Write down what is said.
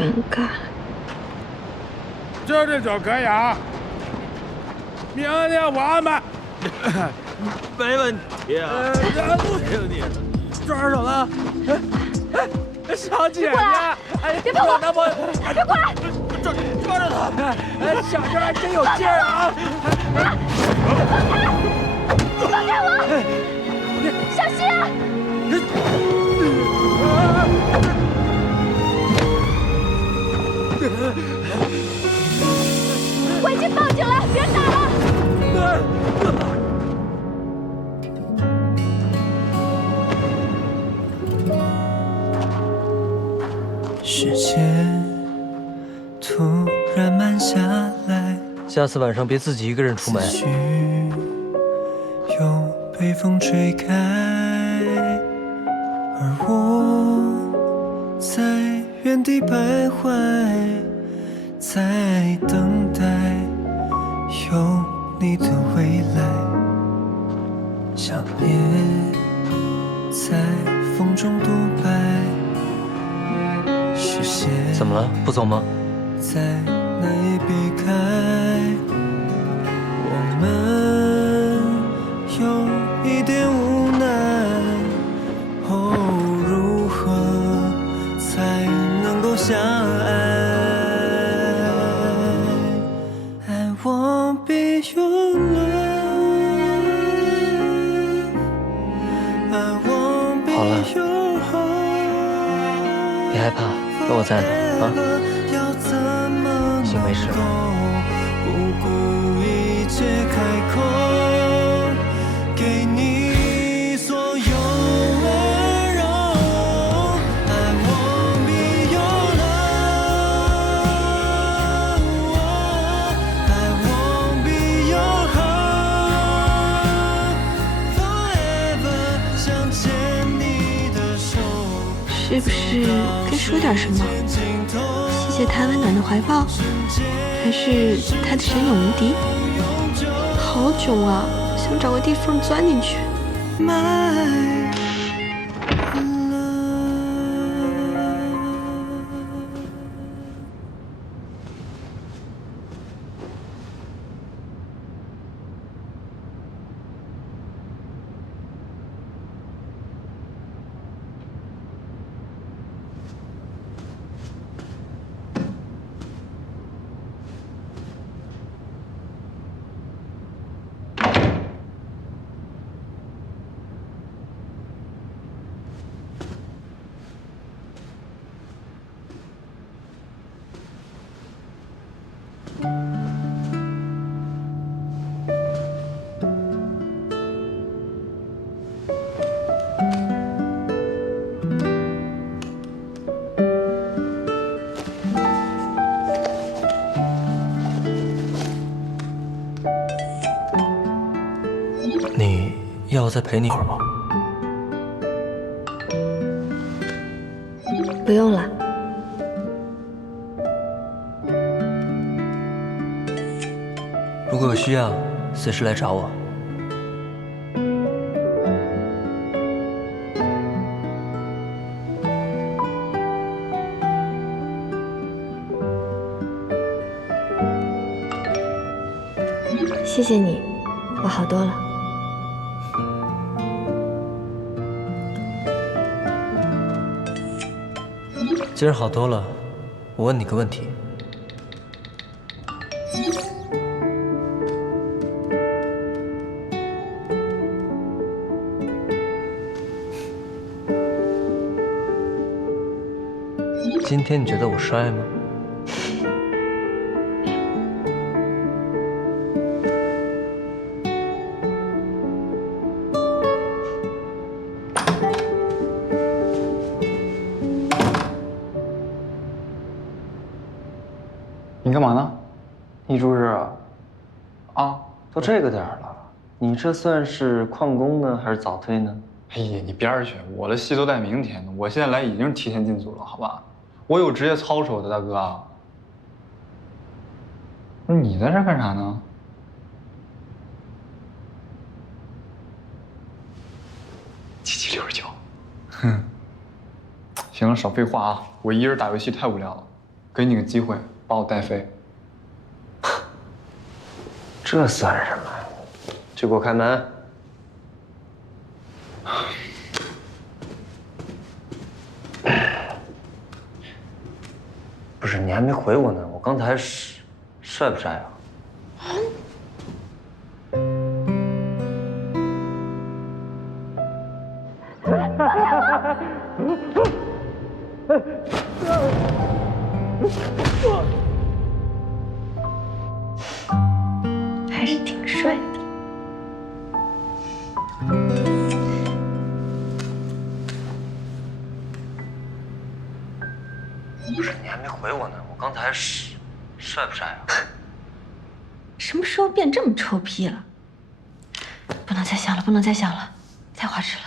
尴尬。今儿这酒可以啊，明天我安排。没问题啊，没问题。抓着手了，哎哎，小姐姐，哎，别碰我，男朋友，别过来，抓抓着他，哎，小娟还真有劲儿啊！放开我，你小心啊！我已经报警了，别打了。世界突然慢下来，下次晚上别自己一个人出门。又被风吹开，而我在原地徘徊，在等待有你的未来。想念在风中独白，视线怎么了？不走吗？再难以避开，我们有一点相爱？I won't be your love. I won't be your heart. 别害怕，有我在呢啊！行没事不是不是该说点什么？谢谢他温暖的怀抱，还是他的神勇无敌？好囧啊，想找个地缝钻进去。My 要我再陪你一会儿吗？不用了，如果有需要，随时来找我。谢谢你，我好多了。既然好多了，我问你个问题：今天你觉得我帅吗？干嘛呢？易主任啊，啊，都这个点儿了，你这算是旷工呢，还是早退呢？哎呀，你边儿去！我的戏都在明天呢，我现在来已经是提前进组了，好吧？我有职业操守的，大哥。那你在这干啥呢？七七六十九。哼，行了，少废话啊！我一人打游戏太无聊了。给你个机会，把我带飞。这算什么？去给我开门！不是你还没回我呢，我刚才是帅不帅啊？帅的。不是你还没回我呢，我刚才是帅不帅啊？什么时候变这么臭屁了？不能再想了，不能再想了，太花痴了。